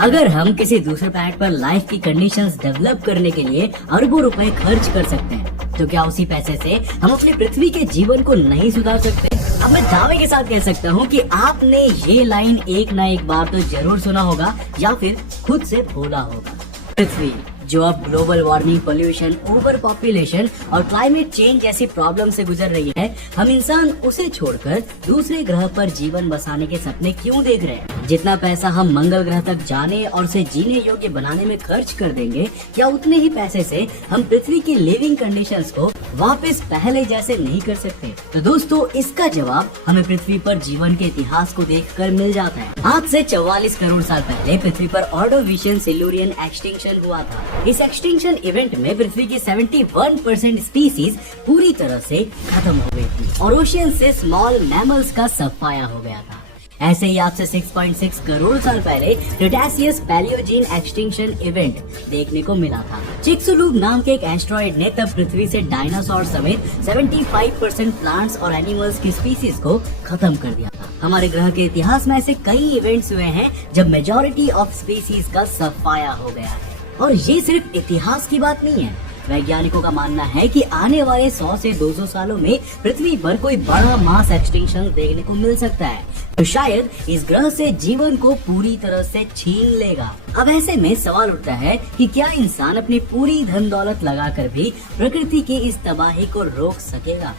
अगर हम किसी दूसरे प्लैनेट पर लाइफ की कंडीशंस डेवलप करने के लिए अरबों रुपए खर्च कर सकते हैं, तो क्या उसी पैसे से हम अपनी पृथ्वी के जीवन को नहीं सुधार सकते? अब मैं दावे के साथ कह सकता हूँ कि आपने ये लाइन एक ना एक बार तो जरूर सुना होगा या फिर खुद से बोला होगा। पृथ्वी जो अब global warming, pollution, over population और क्लाइमेट चेंज जैसी प्रॉब्लम से गुजर रही है, हम इंसान उसे छोड़कर दूसरे ग्रह पर जीवन बसाने के सपने क्यों देख रहे हैं? जितना पैसा हम मंगल ग्रह तक जाने और उसे जीने योग्य बनाने में खर्च कर देंगे, क्या उतने ही पैसे से हम पृथ्वी की लिविंग कंडीशंस को वापस पहले जैसे नहीं कर सकते? तो दोस्तों, इसका जवाब हमें पृथ्वी पर जीवन के इतिहास को देखकर मिल जाता है। आज से 44 करोड़ साल पहले पृथ्वी पर ऑर्डोविशियन सिल्यूरियन एक्सटिंक्शन हुआ था। इस एक्सटिंक्शन इवेंट में पृथ्वी की 71% स्पीसीज पूरी तरह से खत्म हो गई थी और ओशियन से स्मॉल मैमल्स का सफाया हो गया था। ऐसे ही आज से 6.6 करोड़ साल पहले क्रेटासियस पैलियोजीन एक्सटिंक्शन इवेंट देखने को मिला था। चिक्सुलूग नाम के एक एस्ट्रॉइड ने तब पृथ्वी से डायनासोर समेत 75% प्लांट्स और एनिमल्स की स्पीसीज को खत्म कर दिया था। हमारे ग्रह के इतिहास में ऐसे कई इवेंट्स हुए हैं जब मेजॉरिटी ऑफ स्पीसीज का सफाया हो गया है। और ये सिर्फ इतिहास की बात नहीं है, वैज्ञानिकों का मानना है कि आने वाले 100 से 200 सालों में पृथ्वी पर कोई बड़ा मास एक्सटिंक्शन देखने को मिल सकता है, तो शायद इस ग्रह से जीवन को पूरी तरह से छीन लेगा। अब ऐसे में सवाल उठता है कि क्या इंसान अपनी पूरी धन दौलत लगाकर भी प्रकृति की इस तबाही को रोक सकेगा?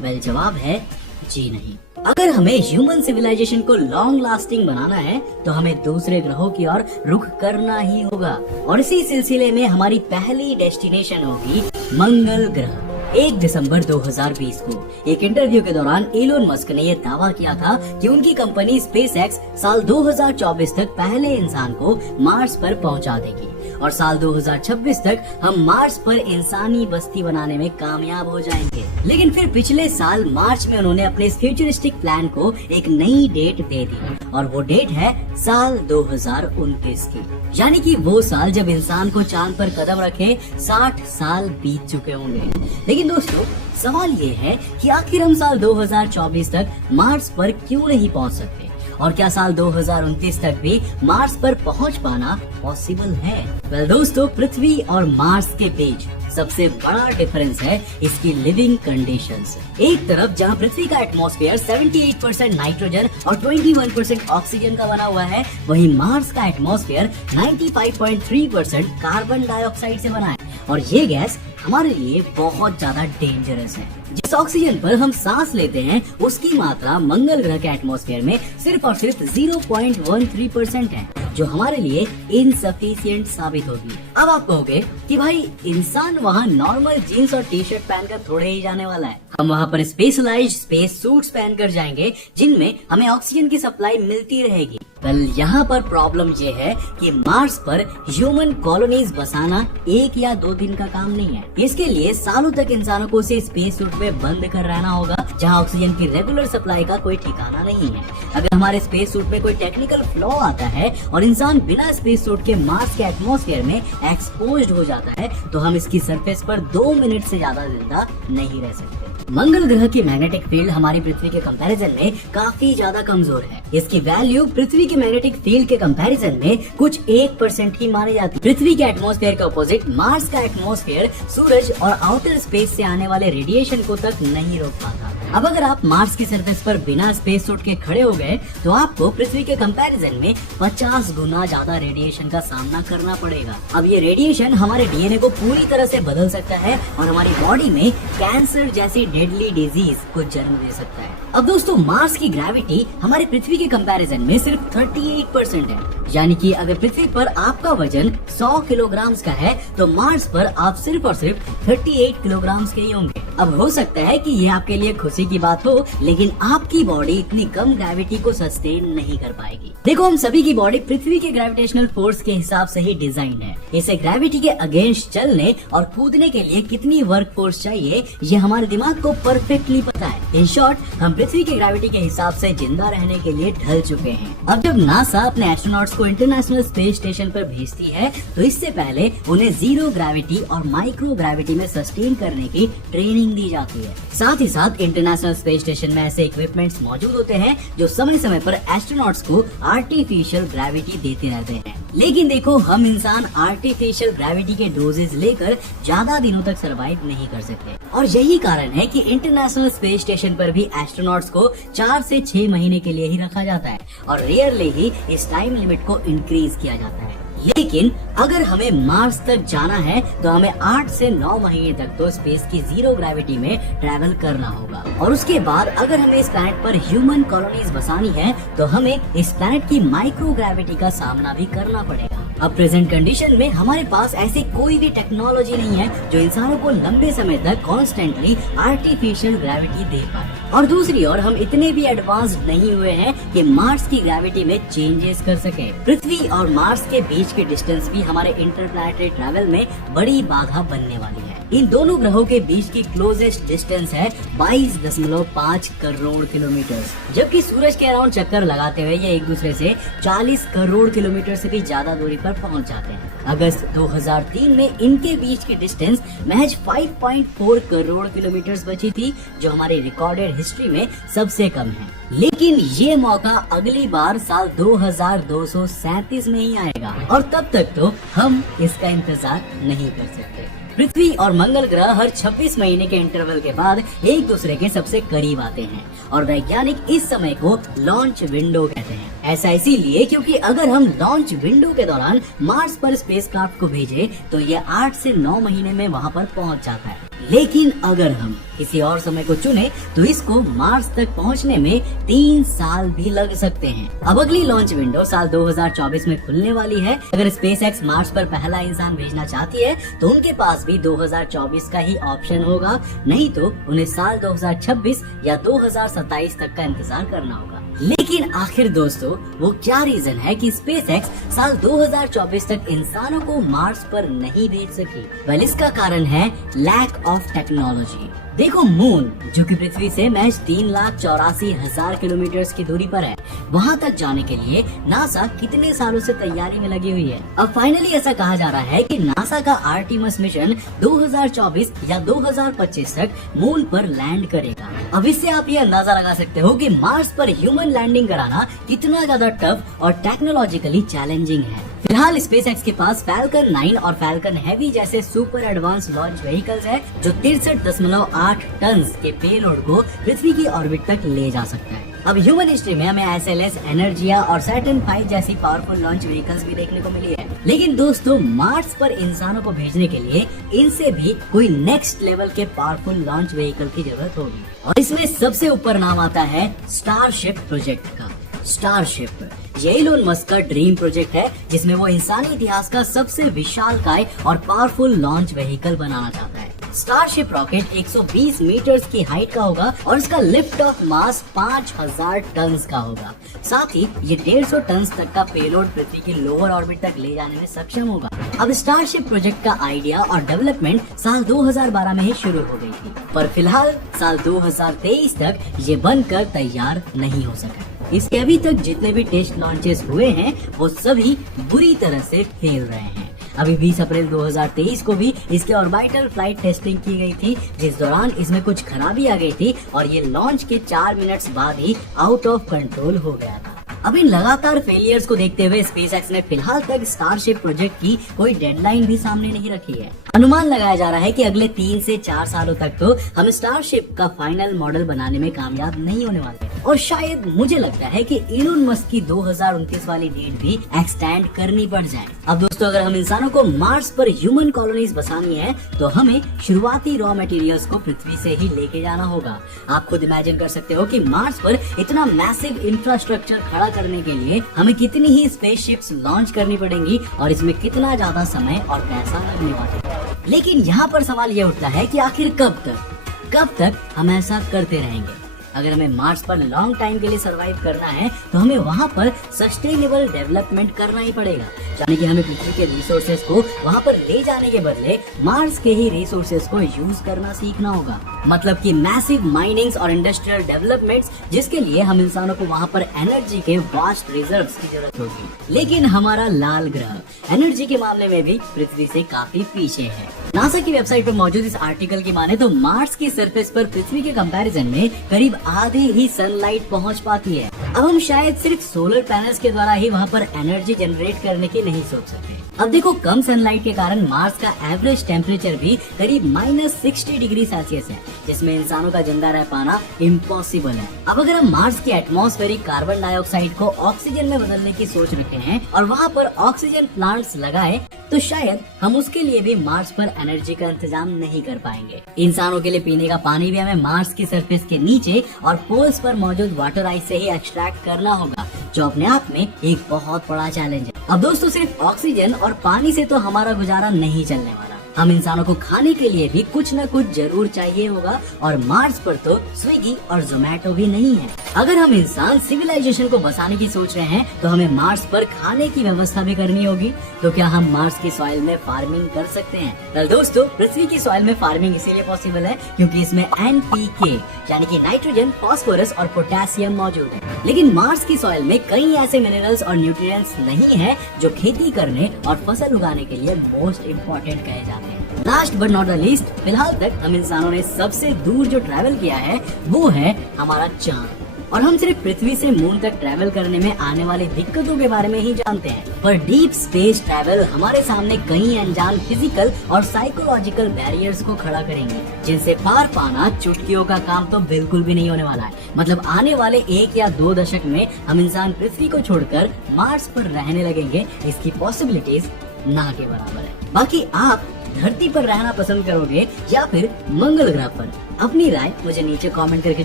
वेल, जवाब है जी नहीं। अगर हमें ह्यूमन सिविलाइजेशन को लॉन्ग लास्टिंग बनाना है तो हमें दूसरे ग्रहों की ओर रुख करना ही होगा, और इसी सिलसिले में हमारी पहली डेस्टिनेशन होगी मंगल ग्रह। 1 दिसंबर 2020 को एक इंटरव्यू के दौरान एलोन मस्क ने यह दावा किया था कि उनकी कंपनी स्पेसएक्स साल 2024 तक पहले इंसान को मार्स पर पहुंचा देगी और साल 2026 तक हम मार्स पर इंसानी बस्ती बनाने में कामयाब हो जाएंगे। लेकिन फिर पिछले साल मार्च में उन्होंने अपने इस फ्यूचरिस्टिक प्लान को एक नई डेट दे दी और वो डेट है साल 2029 की, यानी कि वो साल जब इंसान को चांद पर कदम रखे 60 साल बीत चुके होंगे। लेकिन दोस्तों, सवाल ये है कि आखिर हम साल 2024 तक मार्स पर क्यों नहीं पहुंच सकते, और क्या साल 2029 तक भी मार्स पर पहुंच पाना पॉसिबल है? वेल दोस्तों, पृथ्वी और मार्स के बीच सबसे बड़ा डिफरेंस है इसकी लिविंग कंडीशंस। एक तरफ जहां पृथ्वी का एटमॉस्फेयर 78% नाइट्रोजन और 21% ऑक्सीजन का बना हुआ है, वहीं मार्स का एटमॉस्फेयर 95.3% कार्बन डाइऑक्साइड से बना है, और ये गैस हमारे लिए बहुत ज्यादा डेंजरस है। जिस ऑक्सीजन पर हम सांस लेते हैं उसकी मात्रा मंगल ग्रह के एटमॉस्फेयर में सिर्फ और सिर्फ 0.13% है, जो हमारे लिए इनसफिशिएंट साबित होगी। अब आप कहोगे कि भाई इंसान वहाँ नॉर्मल जीन्स और टी शर्ट पहनकर थोड़े ही जाने वाला है, हम वहाँ पर स्पेशलाइज्ड स्पेस सूट्स पहनकर जाएंगे जिनमें हमें ऑक्सीजन की सप्लाई मिलती रहेगी। वेल, यहाँ पर प्रॉब्लम ये है कि मार्स पर ह्यूमन कॉलोनीज बसाना 1 या 2 दिन का काम नहीं है। इसके लिए सालों तक इंसानों को उसे स्पेस सूट में बंद कर रहना होगा, जहाँ ऑक्सीजन की रेगुलर सप्लाई का कोई ठिकाना नहीं है। अगर हमारे स्पेस सूट में कोई टेक्निकल फ्लॉ आता है और इंसान बिना स्पेस सूट के मार्स के एटमॉस्फेयर में एक्सपोज्ड हो जाता है, तो हम इसकी सरफेस पर 2 मिनट से ज्यादा जिंदा नहीं रह सकते। मंगल ग्रह की मैग्नेटिक फील्ड हमारी पृथ्वी के कंपैरिजन में काफी ज्यादा कमजोर है। इसकी वैल्यू पृथ्वी के मैग्नेटिक फील्ड के कंपैरिजन में कुछ 1% ही मानी जाती है। पृथ्वी के एटमॉस्फेयर के अपोजिट मार्स का एटमॉस्फेयर सूरज और आउटर स्पेस से आने वाले रेडिएशन को तक नहीं रोक पाता। अब अगर आप मार्स की सरफेस पर बिना स्पेस सूट के खड़े हो गए तो आपको पृथ्वी के कंपैरिजन में 50 गुना ज्यादा रेडिएशन का सामना करना पड़ेगा। अब ये रेडिएशन हमारे डीएनए को पूरी तरह से बदल सकता है और हमारी बॉडी में कैंसर जैसी डेडली डिजीज को जन्म दे सकता है। अब दोस्तों, मार्स की ग्रेविटी हमारी पृथ्वी के कंपैरिजन में सिर्फ 38% है, यानी कि अगर पृथ्वी पर आपका वजन 100 किलोग्राम का है तो मार्स पर आप सिर्फ और सिर्फ 38 किलोग्राम के ही होंगे। अब हो सकता है कि ये आपके लिए खुशी की बात हो, लेकिन आपकी बॉडी इतनी कम ग्रेविटी को सस्टेन नहीं कर पाएगी। देखो, हम सभी की बॉडी पृथ्वी के ग्रेविटेशनल फोर्स के हिसाब से ही डिजाइन है। इसे ग्रेविटी के अगेंस्ट चलने और कूदने के लिए कितनी वर्क फोर्स चाहिए, ये हमारे दिमाग को परफेक्टली पता है। इन शॉर्ट, हम पृथ्वी के ग्रेविटी के हिसाब से जिंदा रहने के लिए ढल चुके हैं। अब जब नासा अपने एस्ट्रोनॉट्स को इंटरनेशनल स्पेस स्टेशन पर भेजती है तो इससे पहले उन्हें जीरो ग्रेविटी और माइक्रो ग्रेविटी में सस्टेन करने की ट्रेनिंग ट्रेनिंग दी जाती है। साथ ही साथ इंटरनेशनल स्पेस स्टेशन में ऐसे इक्विपमेंट्स मौजूद होते हैं जो समय समय पर एस्ट्रोनॉट्स को आर्टिफिशियल ग्रेविटी देते रहते हैं। लेकिन देखो, हम इंसान आर्टिफिशियल ग्रेविटी के डोजेज लेकर ज्यादा दिनों तक सरवाइव नहीं कर सकते, और यही कारण है कि इंटरनेशनल स्पेस स्टेशन पर भी एस्ट्रोनॉट्स को 4 से 6 महीने के लिए ही रखा जाता है और रेयरली ही इस टाइम लिमिट को इंक्रीज किया जाता है। लेकिन अगर हमें मार्स तक जाना है तो हमें 8 से 9 महीने तक तो स्पेस की जीरो ग्रेविटी में ट्रैवल करना होगा, और उसके बाद अगर हमें इस प्लैनेट पर ह्यूमन कॉलोनीज बसानी है तो हमें इस प्लैनेट की माइक्रो ग्रेविटी का सामना भी करना पड़ेगा। अब प्रेजेंट कंडीशन में हमारे पास ऐसी कोई भी टेक्नोलॉजी नहीं है जो इंसानों को लंबे समय तक कॉन्स्टेंटली आर्टिफिशियल ग्रेविटी दे पाए, और दूसरी ओर हम इतने भी एडवांस्ड नहीं हुए हैं कि मार्स की ग्रेविटी में चेंजेस कर सके। पृथ्वी और मार्स के बीच के डिस्टेंस भी हमारे इंटरप्लैनेटरी ट्रैवल में बड़ी बाधा बनने वाली है। इन दोनों ग्रहों के बीच की क्लोजेस्ट डिस्टेंस है 22.5 करोड़ किलोमीटर, जबकि सूरज के अराउंड चक्कर लगाते हुए ये एक दूसरे से 40 करोड़ किलोमीटर से भी ज्यादा दूरी पर पहुंच जाते हैं। अगस्त 2003 में इनके बीच की डिस्टेंस महज 5.4 करोड़ किलोमीटर बची थी, जो हमारी रिकॉर्डेड हिस्ट्री में सबसे कम है। लेकिन ये मौका अगली बार साल 2237 में ही आएगा, और तब तक तो हम इसका इंतजार नहीं कर सकते। पृथ्वी और मंगल ग्रह हर 26 महीने के इंटरवल के बाद एक दूसरे के सबसे करीब आते हैं, और वैज्ञानिक इस समय को लॉन्च विंडो कहते हैं। ऐसा इसीलिए क्योंकि अगर हम लॉन्च विंडो के दौरान मार्स पर स्पेसक्राफ्ट को भेजें तो ये 8 से 9 महीने में वहां पर पहुंच जाता है। लेकिन अगर हम किसी और समय को चुने तो इसको मार्स तक पहुंचने में 3 साल भी लग सकते हैं। अब अगली लॉन्च विंडो साल 2024 में खुलने वाली है। अगर स्पेसएक्स मार्स पर पहला इंसान भेजना चाहती है तो उनके पास भी 2024 का ही ऑप्शन होगा, नहीं तो उन्हें साल 2026 या 2027 तक का इंतजार करना होगा। लेकिन आखिर दोस्तों, वो क्या रीजन है कि स्पेसएक्स साल 2024 तक इंसानों को मार्स पर नहीं भेज सकी? वेल, इसका कारण है लैक ऑफ टेक्नोलॉजी। देखो, मून जो कि पृथ्वी से महज 3,84,000 किलोमीटर की दूरी पर है, वहाँ तक जाने के लिए नासा कितने सालों से तैयारी में लगी हुई है। अब फाइनली ऐसा कहा जा रहा है कि नासा का आर्टेमिस मिशन 2024 या 2025 तक मून पर लैंड करेगा। अब इससे आप ये अंदाजा लगा सकते हो कि मार्स पर ह्यूमन लैंडिंग कराना कितना ज्यादा टफ और टेक्नोलॉजिकली चैलेंजिंग है। फिलहाल स्पेसएक्स के पास फैल्कन 9 और फैल्कन हेवी जैसे सुपर एडवांस लॉन्च व्हीकल्स है जो 63.8 टन के पेलोड को पृथ्वी की ऑर्बिट तक ले जा सकता है। अब ह्यूमन हिस्ट्री में हमें एसएलएस, एनर्जिया और सैटर्न 5 जैसी पावरफुल लॉन्च व्हीकल्स भी देखने को मिली है। लेकिन दोस्तों, मार्स पर इंसानों को भेजने के लिए इनसे भी कोई नेक्स्ट लेवल के पावरफुल लॉन्च व्हीकल की जरूरत होगी, और इसमें सबसे ऊपर नाम आता है स्टारशिप प्रोजेक्ट का। स्टारशिप ये इलोन मस्क का ड्रीम प्रोजेक्ट है, जिसमें वो इंसानी इतिहास का सबसे विशालकाय और पावरफुल लॉन्च व्हीकल बनाना चाहता है। स्टारशिप रॉकेट 120 मीटर्स की हाइट का होगा और इसका लिफ्ट ऑफ मास 5000 टन का होगा। साथ ही ये 150 टन तक का पेलोड पृथ्वी की लोअर ऑर्बिट तक ले जाने में सक्षम होगा। अब स्टारशिप प्रोजेक्ट का आइडिया और डेवलपमेंट साल 2012 में ही शुरू हो गई थी, पर फिलहाल साल 2023 तक ये बनकर तैयार नहीं हो सका। इसके अभी तक जितने भी टेस्ट लॉन्चेस हुए हैं वो सभी बुरी तरह से फेल रहे हैं। अभी 20 अप्रैल 2023 को भी इसके ऑर्बिटल फ्लाइट टेस्टिंग की गई थी, जिस दौरान इसमें कुछ खराबी आ गई थी और ये लॉन्च के 4 मिनट्स बाद ही आउट ऑफ कंट्रोल हो गया था। अब इन लगातार फेलियर्स को देखते हुए स्पेसएक्स ने फिलहाल तक स्टारशिप प्रोजेक्ट की कोई डेडलाइन भी सामने नहीं रखी है। अनुमान लगाया जा रहा है कि अगले 3 से 4 सालों तक तो हम स्टारशिप का फाइनल मॉडल बनाने में कामयाब नहीं होने वाले, और शायद मुझे लगता है कि इलोन मस्क की 2029 वाली डेट भी एक्सटेंड करनी पड़ जाए। अब दोस्तों, अगर हम इंसानों को मार्स पर ह्यूमन कॉलोनीज बसानी है तो हमें शुरुआती रॉ मटेरियल्स को पृथ्वी से ही लेके जाना होगा। आप खुद इमेजिन कर सकते हो कि मार्स पर इतना मैसिव इंफ्रास्ट्रक्चर खड़ा करने के लिए हमें कितनी ही स्पेसशिप्स लॉन्च करनी पड़ेंगी और इसमें कितना ज्यादा समय और पैसा लगने वाला है। लेकिन यहाँ पर सवाल ये उठता है कि आखिर कब तक हम ऐसा करते रहेंगे? अगर हमें मार्स पर लॉन्ग टाइम के लिए सरवाइव करना है तो हमें वहाँ पर सस्टेनेबल डेवलपमेंट करना ही पड़ेगा, यानी कि हमें पृथ्वी के रिसोर्सेज को वहाँ पर ले जाने के बदले मार्स के ही रिसोर्सेज को यूज करना सीखना होगा। मतलब कि मैसिव माइनिंग्स और इंडस्ट्रियल डेवलपमेंट्स, जिसके लिए हम इंसानों को वहाँ पर एनर्जी के वास्ट रिजर्व्स की जरूरत होगी। लेकिन हमारा लाल ग्रह एनर्जी के मामले में भी पृथ्वी से काफी पीछे है। नासा की वेबसाइट पर मौजूद इस आर्टिकल की माने तो मार्स की सरफेस पर पृथ्वी के कंपैरिजन में करीब आधे ही सनलाइट पहुंच पाती है। अब हम शायद सिर्फ सोलर पैनल्स के द्वारा ही वहां पर एनर्जी जनरेट करने की नहीं सोच सकते। अब देखो, कम सनलाइट के कारण मार्स का एवरेज टेम्परेचर भी करीब -60 डिग्री सेल्सियस है, जिसमें इंसानों का जिंदा रह पाना इम्पॉसिबल है। अब अगर हम मार्स के एटमॉस्फेरिक कार्बन डाइऑक्साइड को ऑक्सीजन में बदलने की सोच रखे हैं और वहाँ पर ऑक्सीजन प्लांट्स लगाए, तो शायद हम उसके लिए भी मार्स पर एनर्जी का इंतजाम नहीं कर पाएंगे। इंसानों के लिए पीने का पानी भी हमें मार्स की सरफेस के नीचे और पोल्स पर मौजूद वाटर आइस से ही एक्सट्रैक्ट करना होगा, जो अपने आप में एक बहुत बड़ा चैलेंज है। अब दोस्तों, सिर्फ ऑक्सीजन और पानी से तो हमारा गुजारा नहीं चलने वाला। हम इंसानों को खाने के लिए भी कुछ न कुछ जरूर चाहिए होगा, और मार्स पर तो स्विगी और जोमेटो भी नहीं है। अगर हम इंसान सिविलाइजेशन को बसाने की सोच रहे हैं तो हमें मार्स पर खाने की व्यवस्था भी करनी होगी। तो क्या हम मार्स की सॉइल में फार्मिंग कर सकते हैं? वेल दोस्तों, पृथ्वी की सॉइल में फार्मिंग इसीलिए पॉसिबल है क्योंकि इसमें NPK यानी कि नाइट्रोजन, फास्फोरस और पोटेशियम मौजूद है। लेकिन मार्स की सॉइल में कई ऐसे मिनरल्स और न्यूट्रिएंट्स नहीं है जो खेती करने और फसल उगाने के लिए मोस्ट इम्पोर्टेंट कहे जाते हैं। Last but not the least, फिलहाल तक हम इंसानों ने सबसे दूर जो ट्रैवल किया है वो है हमारा चांद। और हम सिर्फ पृथ्वी से मून तक ट्रैवल करने में आने वाली दिक्कतों के बारे में ही जानते हैं, पर डीप स्पेस ट्रैवल हमारे सामने कई अनजान फिजिकल और साइकोलॉजिकल बैरियर्स को खड़ा करेंगे, जिनसे पार पाना चुटकियों का काम तो बिल्कुल भी नहीं होने वाला है। मतलब आने वाले 1 या 2 दशक में हम इंसान पृथ्वी को छोड़कर मार्स पर रहने लगेंगे, इसकी पॉसिबिलिटीज ना के बराबर है। बाकी आप धरती पर रहना पसंद करोगे या फिर मंगल ग्रह पर? अपनी राय मुझे नीचे कमेंट करके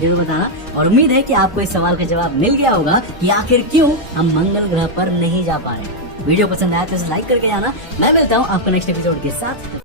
जरूर बताना, और उम्मीद है कि आपको इस सवाल का जवाब मिल गया होगा कि आखिर क्यों हम मंगल ग्रह पर नहीं जा पा रहे। वीडियो पसंद आया तो इसे लाइक करके जाना। मैं मिलता हूँ आपको नेक्स्ट एपिसोड के साथ।